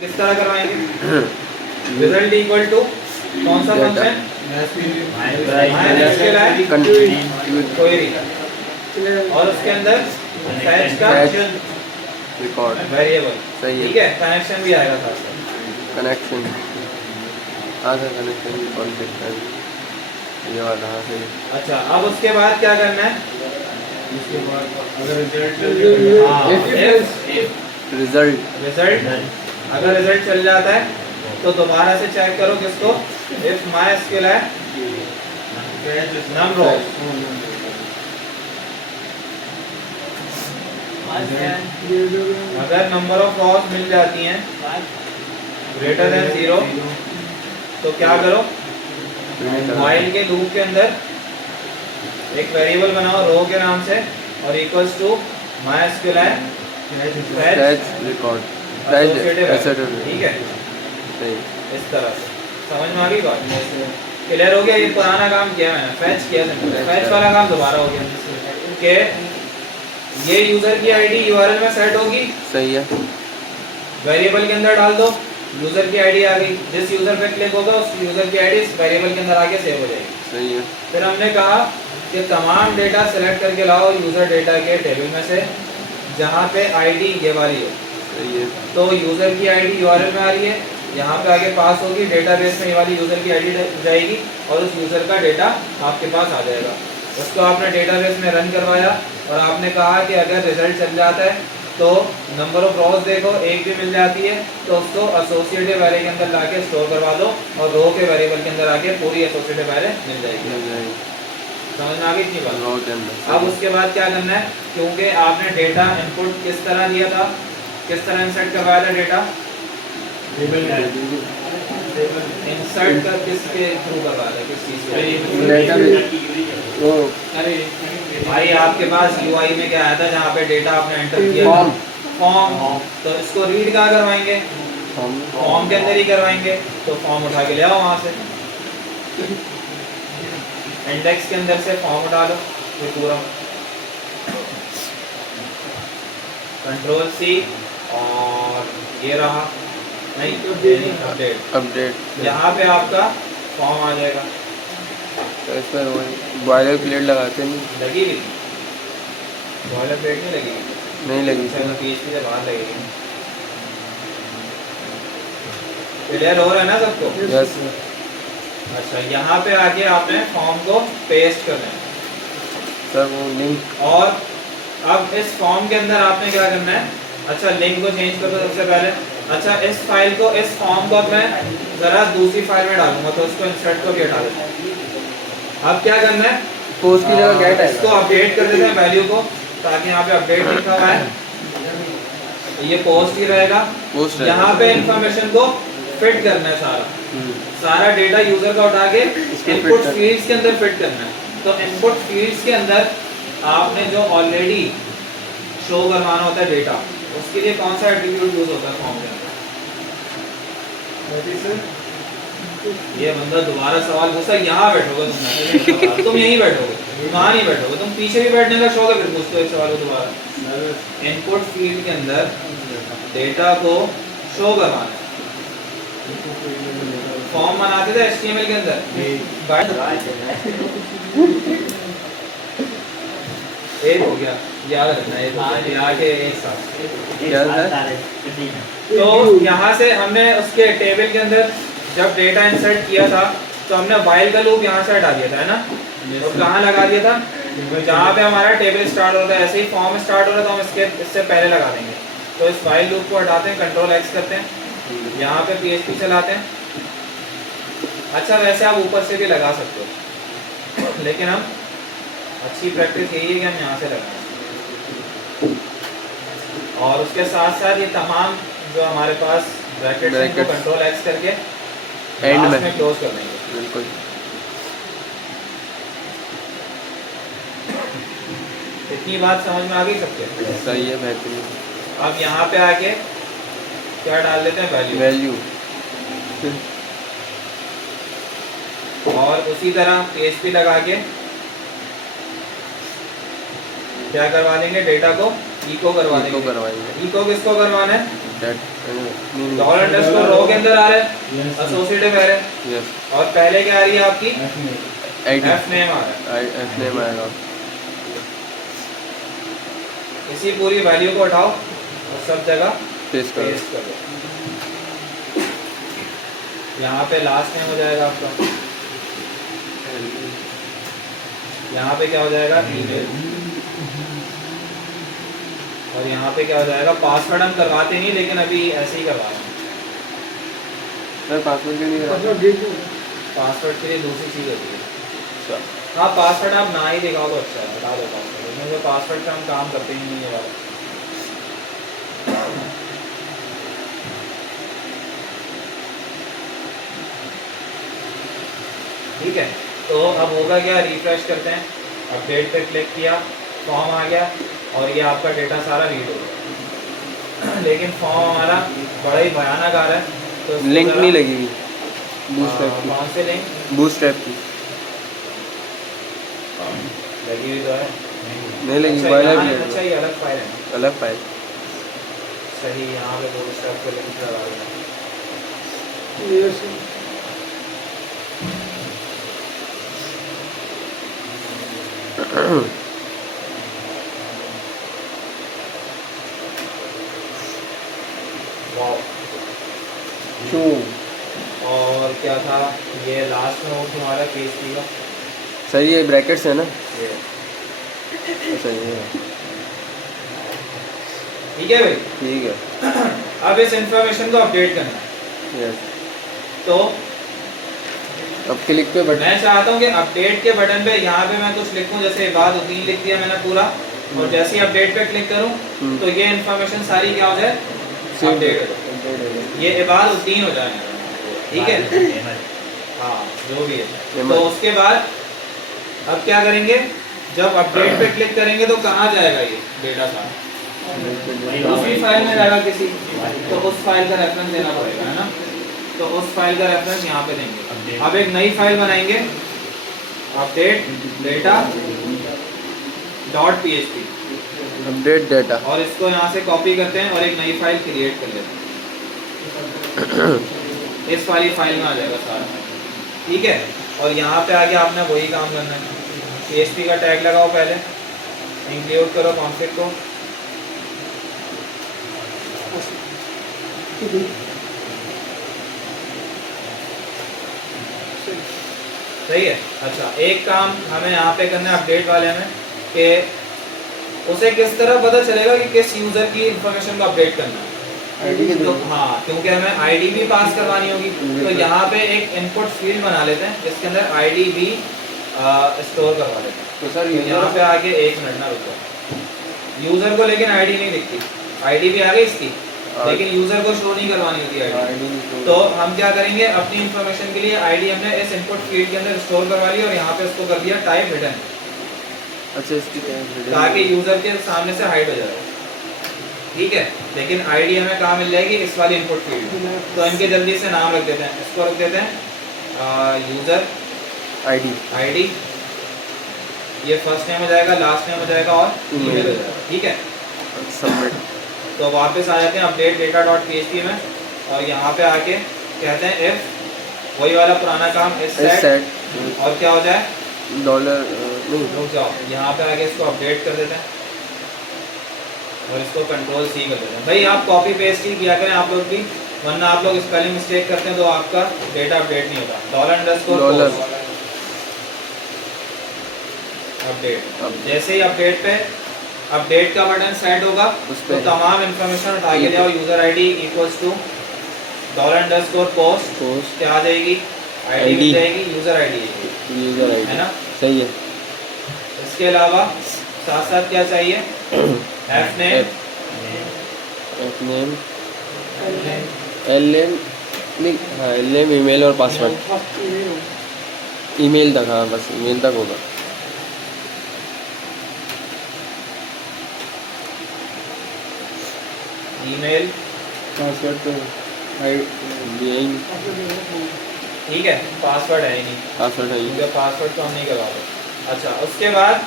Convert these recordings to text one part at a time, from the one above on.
किस तरह करवाएंगे? रिजल्ट इक्वल टू कौन सा फंक्शन? क्वेरी, और उसके अंदर फैच का रिकॉर्ड वेरिएबल। सही है। ठीक है, कनेक्शन भी आएगा साथ में। कनेक्शन कनेक्शन कॉन्टेक्ट है ये वाला। हाँ सही। अच्छा, अब उसके बाद क्या करना है? उसके बाद अगर रिजल्ट रिजल्ट अगर रिजल्ट चल जाता है तो दोबारा से चेक करो किसको? इफ माई स्किल है नम रो। अगर नंबर ऑफ रॉस मिल जाती हैं ग्रेटर देन 0 तो क्या करो? व्हाइल के लूप के अंदर एक वेरिएबल बनाओ रो के नाम से और equals to mysqli fetch record associative। ठीक है, सही। इस तरह से समझ में आ गई बात? क्लियर हो गया? ये पुराना काम किया मैंने, फैच किया था। फैच वाला काम दोबारा हो गया कि ये यूजर की आईडी यूआरएल में सेट होगी। सही है। वेरिएबल के अंदर डाल दो, यूजर की आईडी आ गई। जिस यूजर पे क्लिक होगा उस यूजर की आईडी इस वेरिएबल के अंदर आके सेव हो जाएगी। सही है। फिर हमने कहा कि तमाम डेटा सेलेक्ट करके लाओ यूजर डेटा के टेबल में से जहाँ पे आईडी ये वाली हो। सही है। तो यूजर की आईडी यूआरएल में आ रही है, यहाँ पे आगे पास होगी, डेटाबेस में ये वाली यूजर की आईडी जाएगी और उस यूजर का डेटा आपके पास आ जाएगा। उसको आपने डेटाबेस में रन करवाया और आपने कहा कि अगर रिजल्ट चल जाता है तो नंबर ऑफ रोज देखो एक भी मिल जाती है तो उसको एसोसिएटिव एरे के अंदर लाके स्टोर करवा दो और रो के वेरिएबल के अंदर आके पूरी एसोसिएटिव एरे मिल जाएगी। समझ में आ गई इतनी बात? अब उसके बाद क्या करना है? क्योंकि आपने डेटा इनपुट किस तरह दिया था, किस तरह इंसर्ट करवाया था डेटा? इंसर्ट कर किसके थ्रू करवाया था, किस चीज से? भाई आपके पास यूआई में क्या आया था जहाँ पे डेटा आपने एंटर किया था? फॉर्म। तो इसको रीड कहाँ करवाएंगे? फॉर्म के अंदर ही करवाएंगे। तो फॉर्म उठा के ले आओ वहां से, इंडेक्स के अंदर से फॉर्म उठा लो ये पूरा, कंट्रोल सी और ये रहा नहीं अपडेट। यहाँ पे आपका फॉर्म आ जाएगा। तो इसमें बॉयलर प्लेट लगाते नहीं? लगी हुई बॉयलर प्लेट नहीं लगी? नहीं लगी। PHP से बाहर लगेगी। क्लियर हो रहा है ना सबको? यस। अच्छा, यहाँ पे आके आपने फॉर्म को पेस्ट करना है सर वो लिंक। और अब इस फॉर्म के अंदर आपने क्या करना है? अच्छा, लिंक को चेंज कर दो सबसे पहले। अच्छा, इस फाइल को, इस फॉर्म को अब मैं जरा दूसरी फाइल में डालूंगा तो उसको इंसर्ट को भी हटा देता हूं। अब क्या करना है? पोस्ट की जगह क्या टाइप? इसको अपडेट कर देते हैं वैल्यू को, ताकि यहाँ पे अपडेट लिखा हुआ है तो ये पोस्ट ही रहेगा। यहाँ पे इंफॉर्मेशन को फिट करना है, सारा डेटा यूजर का उठा के इनपुट फील्ड्स के अंदर फिट करना है। तो इनपुट फील्ड्स के अंदर आपने जो ऑलरेडी शो करवाना होता है डेटा, उसके लिए कौन सा एट्रीब्यूट यूज होता है फॉर्म के अंदर? ये बंदा दोबारा सवाल पूछता है, यहाँ बैठोगे तुम यहीं बैठोगे, वहाँ नहीं बैठोगे, तुम पीछे भी बैठने का शौक है फिर पूछते हो एक सवाल को दोबारा। इनपुट फील्ड के अंदर डेटा को शो करवाना है। फॉर्म बनाते थे HTML के अंदर, एक हो गया, याद रखना है एक साथ। तो यहाँ से हमने उसके टेबल के अंदर जब डेटा इंसर्ट किया था तो हमने व्हाइल का लूप यहाँ से हटा दिया था, है ना? और कहाँ लगा दिया था? जहाँ पे हमारा टेबल स्टार्ट होता है, ऐसे ही फॉर्म स्टार्ट हो रहा है तो हम इससे पहले लगा देंगे। तो इस व्हाइल लूप को हटाते हैं, कंट्रोल X करते हैं, यहाँ पे PHP चलाते हैं। अच्छा, वैसे आप ऊपर से भी लगा सकते हो, लेकिन हम अच्छी प्रैक्टिस यही है कि हम यहाँ से लगाएं। और उसके साथ साथ ये तमाम जो हमारे पास ब्रैकेट हैं को कंट्रोल X करके एंड में क्लोज कर देंगे। बिल्कुल इतनी बात समझ में आ गई सबके? सही है, बेहतरीन। अब यहाँ पे आके क्या डाल देते हैं? वैल्यू। और उसी तरह PHP लगा के क्या करवा देंगे? डेटा को इको करवा देंगे। इको किसको करवाना है? डॉलर अंडरस्कोर रो के अंदर आ रहा है, Yes. एसोसिएटिव एरे, यस और पहले क्या आ रही है आपकी F में. आईडी एफ नेम आ रहा है। एफ नेम आएगा। इसी पूरी वैल्यू को उठाओ और सब जगह पेस्ट करो। पेस्ट कर दो। यहाँ पे लास्ट नेम हो जाएगा आपका, यहाँ पे क्या हो जाएगा ईमेल, और यहाँ पे क्या हो जाएगा पासवर्ड। हम करवाते नहीं लेकिन अभी ऐसे ही करवा रहे हैं। सर पासवर्ड क्यों नहीं करा? पासवर्ड के लिए दूसरी चीज़ होती है। अच्छा, हाँ पासवर्ड आप ना ही दिखाओ तो अच्छा है, बता दो पासवर्ड, क्योंकि पासवर्ड पे हम काम करते ही नहीं है वाला। ठीक है, तो अब होगा क्या, रिफ्रेश करते हैं, अपडेट पे क्लिक किया, फॉर्म आ गया और ये आपका डेटा सारा रीड हो गया। लेकिन फॉर्म हमारा बड़ा ही भयानक आ रहा है, तो इसको लिंक जरा- नहीं लगेगी बूटस्ट्रैप की, कौन से लिंक बूटस्ट्रैप की लगी हुई तो है नहीं लगी। अच्छा, बॉयलर यहाँ- प्लेट अच्छा ये अलग फाइल है, अलग फाइल। सही, यहाँ पे बूटस्ट्रैप को लिंक लगा देना। वाओ। क्यों? और क्या था ये लास्ट में वो तुम्हारा केस का सही है, ब्रैकेट्स है ना? ये अच्छा ये है। ठीक है भाई। ठीक है। अब इस इंफॉर्मेशन को अपडेट करना है, यस, तो अब क्लिक पे बटन। मैं चाहता हूँ कि अपडेट के बटन पे यहाँ पे मैं कुछ लिखूँ, जैसे इबादुद्दीन लिख दिया मैंने पूरा, और जैसे ही अपडेट पे क्लिक करूँ तो ये इन्फॉर्मेशन सारी क्या हो जाए, अपडेट हो जाए, ये इबादुद्दीन हो जाए, ठीक है। हाँ जो भी है, तो उसके बाद अब क्या करेंगे, जब अपडेट पे क्लिक करेंगे तो कहाँ जाएगा ये डेटा सारा, दूसरी फाइल में जाएगा किसी, तो उस फाइल का रेफरेंस देना पड़ेगा, है ना। तो उस फाइल का रेफरेंस यहाँ पे देंगे। अब एक नई फाइल बनाएंगे, update data .php, update data. और इसको यहाँ से कॉपी करते हैं और एक नई फाइल क्रिएट कर लेते हैं। इस वाली फाइल में आ जाएगा सारा, ठीक है। और यहाँ पे आगे आपने वही काम करना है, PHP का टैग लगाओ, पहले इंक्लूड करो कॉन्फ़िग को, सही है। अच्छा एक काम हमें यहाँ पे करना है अपडेट वाले में, कि उसे किस तरह पता चलेगा कि किस यूज़र की इंफॉर्मेशन को अपडेट करना है। तो हाँ, क्योंकि हमें आईडी भी पास करवानी होगी, तो यहाँ पे एक इनपुट फील्ड बना लेते हैं जिसके अंदर आईडी भी स्टोर करवा लेते हैं। तो सर यहाँ पे आगे एक मिनट ना रुको, यूज़र को लेकिन आईडी नहीं दिखती, आईडी भी आ गई इसकी, लेकिन यूज़र को शो नहीं करवानी होती आईडी। तो हम क्या करेंगे, अपनी इंफॉर्मेशन के लिए आईडी हमने इस इनपुट फील्ड के अंदर स्टोर करवा ली और यहाँ पे उसको कर दिया टाइप हिडन, अच्छा इसकी ताकि यूज़र के सामने से हाइड हो जाए, ठीक है। लेकिन आईडी हमें कहाँ मिल जाएगी, इस वाली इनपुट फील्ड। तो इनके जल्दी से नाम रख देते हैं, इसको रख देते हैं यूज़र आईडी, ये फर्स्ट नेम हो जाएगा, लास्ट नेम हो जाएगा और ईमेल हो जाएगा, ठीक है। सबमिट। तो वापस आ जाते हैं अपडेट डेटा .php में, और यहाँ पे आके कहते हैं इफ, वही वाला पुराना काम, इस सेट, और क्या हो जाए डॉलर नहीं, रुक जाओ, यहाँ पे आके इसको अपडेट कर देते हैं और इसको कंट्रोल C कर देते हैं। भाई आप कॉपी पेस्ट ही किया करें आप लोग भी, वरना आप लोग स्पेलिंग मिस्टेक करते हैं तो आपका डेटा अपडेट नहीं होगा। $_ अपडेट, जैसे ही अपडेट पे अपडेट का बटन सेट होगा तो तमाम इंफॉर्मेशन उठा के जाओ, user ID equals to $_ post क्या आ जाएगी, आईडी मिल जाएगी, यूजर आईडी है ना, सही है। इसके अलावा साथ साथ क्या चाहिए, एफ नेम, LM नहीं, हाँ LM, ईमेल और पासवर्ड। ईमेल तक, हाँ बस ईमेल तक होगा। ईमेल, पासवर्ड तो यही, ठीक है, पासवर्ड है ही नहीं, पासवर्ड है क्योंकि पासवर्ड तो हम नहीं करवाते। अच्छा उसके बाद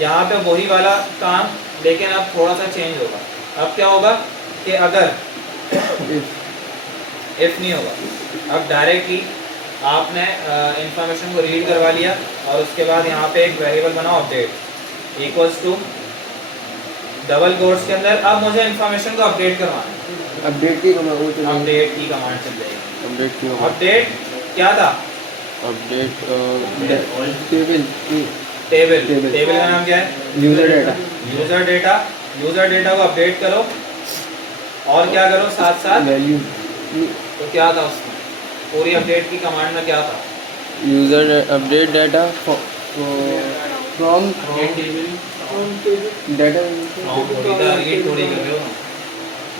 यहाँ पे वही वाला काम, लेकिन अब थोड़ा सा चेंज होगा। अब क्या होगा कि अगर इफ नहीं होगा। अब डायरेक्टली आपने इंफॉर्मेशन को रीड करवा लिया और उसके बाद यहाँ पे एक वेरिएबल बनाओ update equals to double quotes के अंदर। अब मुझे इंफॉर्मेशन को अपडेट करवाना है, अपडेट की कमांड, वो तो अपडेट की कमांड चल जाएगी। अपडेट की अपडेट क्या था? Update table table. Table. Table का नाम क्या है? User data. User data. User data को अपडेट करो और क्या करो साथ साथ वैल्यू। तो क्या था उसमें पूरी अपडेट की कमांड में क्या था? User update data from data. ये थोड़ी कर रहे हो।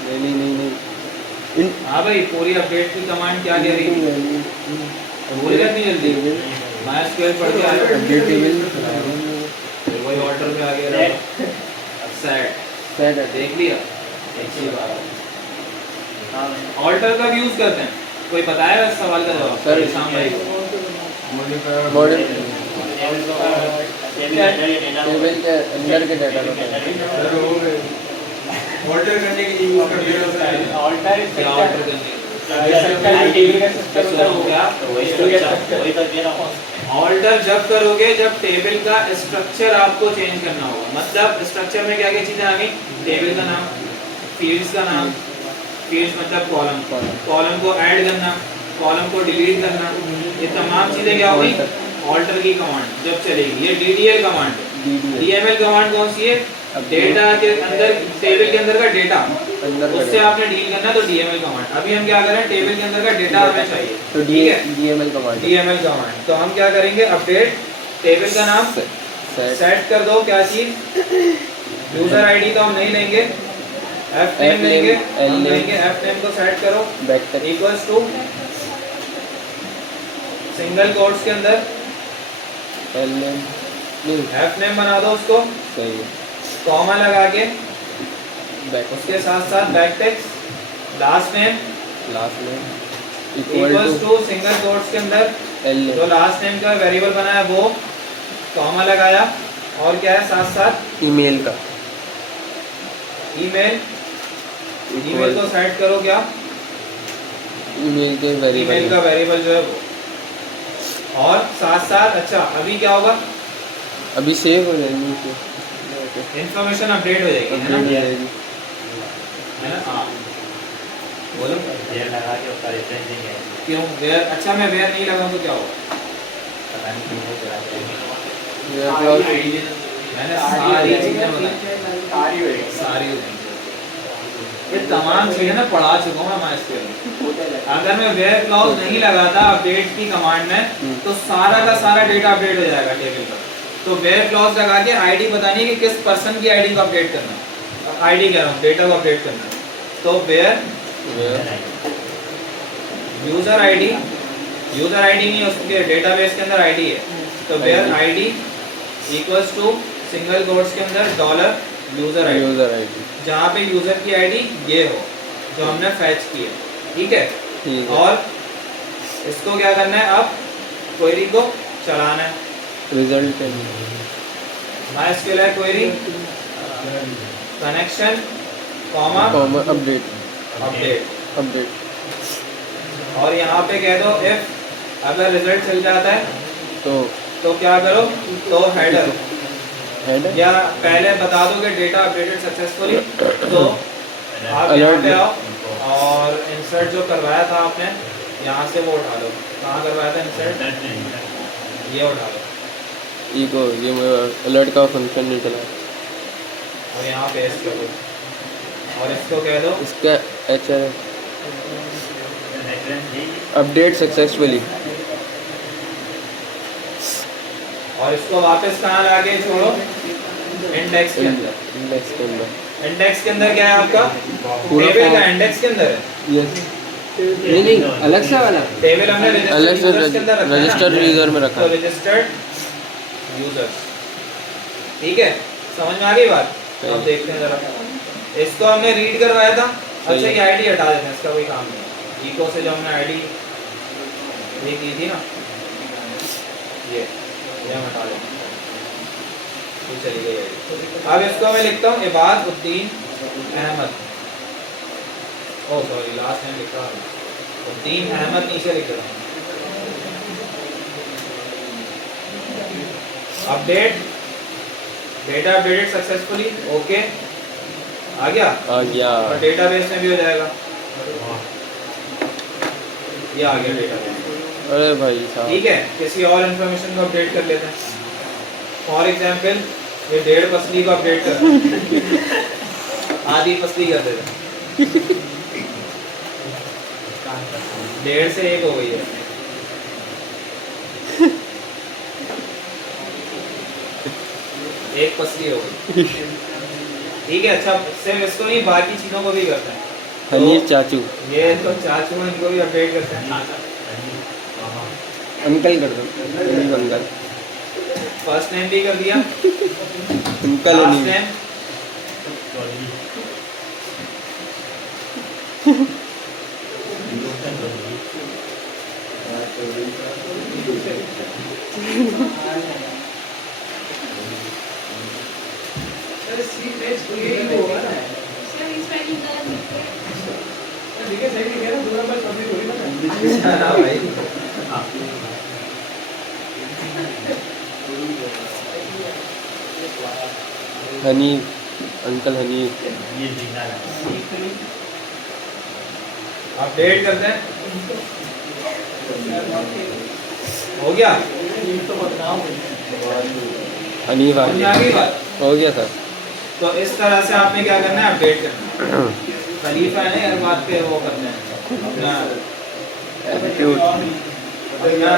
नहीं हाँ भाई, पूरी अपडेट की कमांड क्या कह रही थी? भूल गए नहीं जल्दी? MySQL पढ़ के आए हो? अपडेट टेबल फिर वही ऑर्डर पे आ गया सेट। सेट देख लिया? अच्छी बात है। ऑल्टर कब यूज करते हैं? कोई बताया इस सवाल का जवाब? सर, शाम भाई को। मॉडल टेबल के अंदर के डाटा को ऑल्टर करने के लिए यूज करते हैं। क्या ऑल्टर करने? ऑल्टर जब करोगे जब टेबल का स्ट्रक्चर आपको चेंज करना होगा। मतलब स्ट्रक्चर में क्या क्या चीजें आ गई? टेबल का नाम, फील्ड्स का नाम, फील्ड्स मतलब कॉलम, कॉलम को ऐड करना, कॉलम को डिलीट करना, ये तमाम चीजें क्या होगी? ऑल्टर की कमांड जब चलेगी। ये DDL कमांड है। DML कमांड कौन सी है? डेटा के अंदर, टेबल के अंदर का डेटा उससे आपने डील करना, तो DML कमांड। अभी हम क्या करें? टेबल के अंदर का डेटा हमें चाहिए, तो ठीक है? DML command. DML command. तो हम क्या करेंगे? अपडेट टेबल का नाम सेट कर दो। क्या चीज? यूजर आईडी तो हम नहीं लेंगे, fname लेंगे। हम लेंगे fname को सेट करो back equals to single quotes के अंदर fname बना दो उसको, सही है। कॉमा लगा के बैक उसके साथ साथ back text last name last में इक्वल्स टू सिंगल कोट्स के अंदर जो लास्ट नेम का वेरिएबल बना है वो कॉमा लगाया और क्या है साथ साथ ईमेल का ईमेल। ईमेल को सेट करो क्या? ईमेल के ईमेल का वेरिएबल जो है वो, और साथ साथ अच्छा अभी क्या होगा? अभी सेव हो जाएंगे, इंफॉर्मेशन अपडेट हो जाएगी, है अपडेट हो ना? जाएगी। है ना? हाँ बोलो। वेयर लगा के उसका रेफरेंस देंगे। क्यों वेयर? अच्छा मैं वेयर नहीं लगाऊं तो क्या होगा? पता नहीं क्यों वो चला जाएगा। मैंने सारी चीजें बताई, सारी हो जाएंगी। ये तमाम चीजें ना पढ़ा चुका हूँ मैं MySQL। अगर मैं वेयर क्लॉज नहीं लगाता अपडेट की कमांड में तो सारा का सारा डेटा अपडेट हो जाएगा टेबल का। तो वेयर क्लॉज लगा के आईडी बतानी है कि किस पर्सन की आईडी को अपडेट करना है। आईडी कह रहा हूँ, डेटा को अपडेट करना है। तो where user ID, user ID नहीं उसके डेटाबेस के अंदर आईडी है, तो where ID equals to single quotes के अंदर डॉलर यूजर आईडी, जहाँ पे यूजर की आईडी ये हो जो हमने फैच की है, ठीक है? ठीक है। और इसको क्या करना है? अब क्वेरी को चलाना है। रिजल्ट MySQL है query connection comma update update, update और यहाँ पे कह दो इफ अगर रिजल्ट चल जाता है तो क्या करो? तो हेडर या पहले बता दो कि डेटा अपडेटेड सक्सेसफुली, तो आप यहाँ पे आओ और इंसर्ट जो करवाया था आपने यहाँ से वो उठा लो। कहाँ करवाया था इंसर्ट? ये उठा लो ये अलर्ट का फंक्शन नहीं चला और यहाँ पेस्ट कर दो और इसको कह दो इसका अपडेट सक्सेसफुली, और इसको वापस कहाँ लाके छोड़ो? इंडेक्स के अंदर। इंडेक्स के अंदर। इंडेक्स के अंदर क्या है आपका? पूरा टेबल का इंडेक्स के अंदर है। यस नहीं अलग से वाला टेबल हमने अलग से यूजर्स के अंदर रखा है ना? रजिस्टर्ड यूजर में रखा तो है। रजिस्टर्ड यूजर्स, ठीक है? समझ में आ गई बात? अब देखते हैं जरा, इसको हमने रीड करवाया था। अच्छा ये आईडी हटा देते हैं, इसका कोई काम नहीं। इको से जो हमने आईडी ये की थी ना, ये हम हटा देते हैं, तो चली गई आईडी। अब इसको मैं लिखता हूँ Ibad Uddin Ahmed oh sorry last time लिखा तो टीम अहमद नीचे लिख रहा हूँ। Update data updated successfully okay आ गया आ गया। और डेटाबेस में भी हो जाएगा। ये आ गया डेटाबेस। अरे भाई साहब ठीक है किसी और इन्फॉर्मेशन को अपडेट कर लेते हैं। फॉर एग्जांपल ये 1.5 पसली को अपडेट कर आधी पसली कर देते हैं। 1.5 से 1 हो गई है। एक पसली हो गई। ठीक है अच्छा सिर्फ इसको नहीं बाकी चीजों को भी करते हैं। हनीफ चाचू ये तो चाचू हैं, इनको भी अपडेट करते हैं। अंकल कर दो। हनीफ अंकल फर्स्ट नेम भी कर दिया अंकल लास्ट हनीफ। नेम हाँ भाई हनीफ अंकल हनीफ। ये जीना है अपडेट करते हैं। हो गया हनीफ आ समझ गया। आ गई बात। हो गया सर। तो इस तरह से आपने क्या करना है अपडेट करना है। खलीफा है ना हर बात पे वो करते हैं अपना एटीट्यूड अपना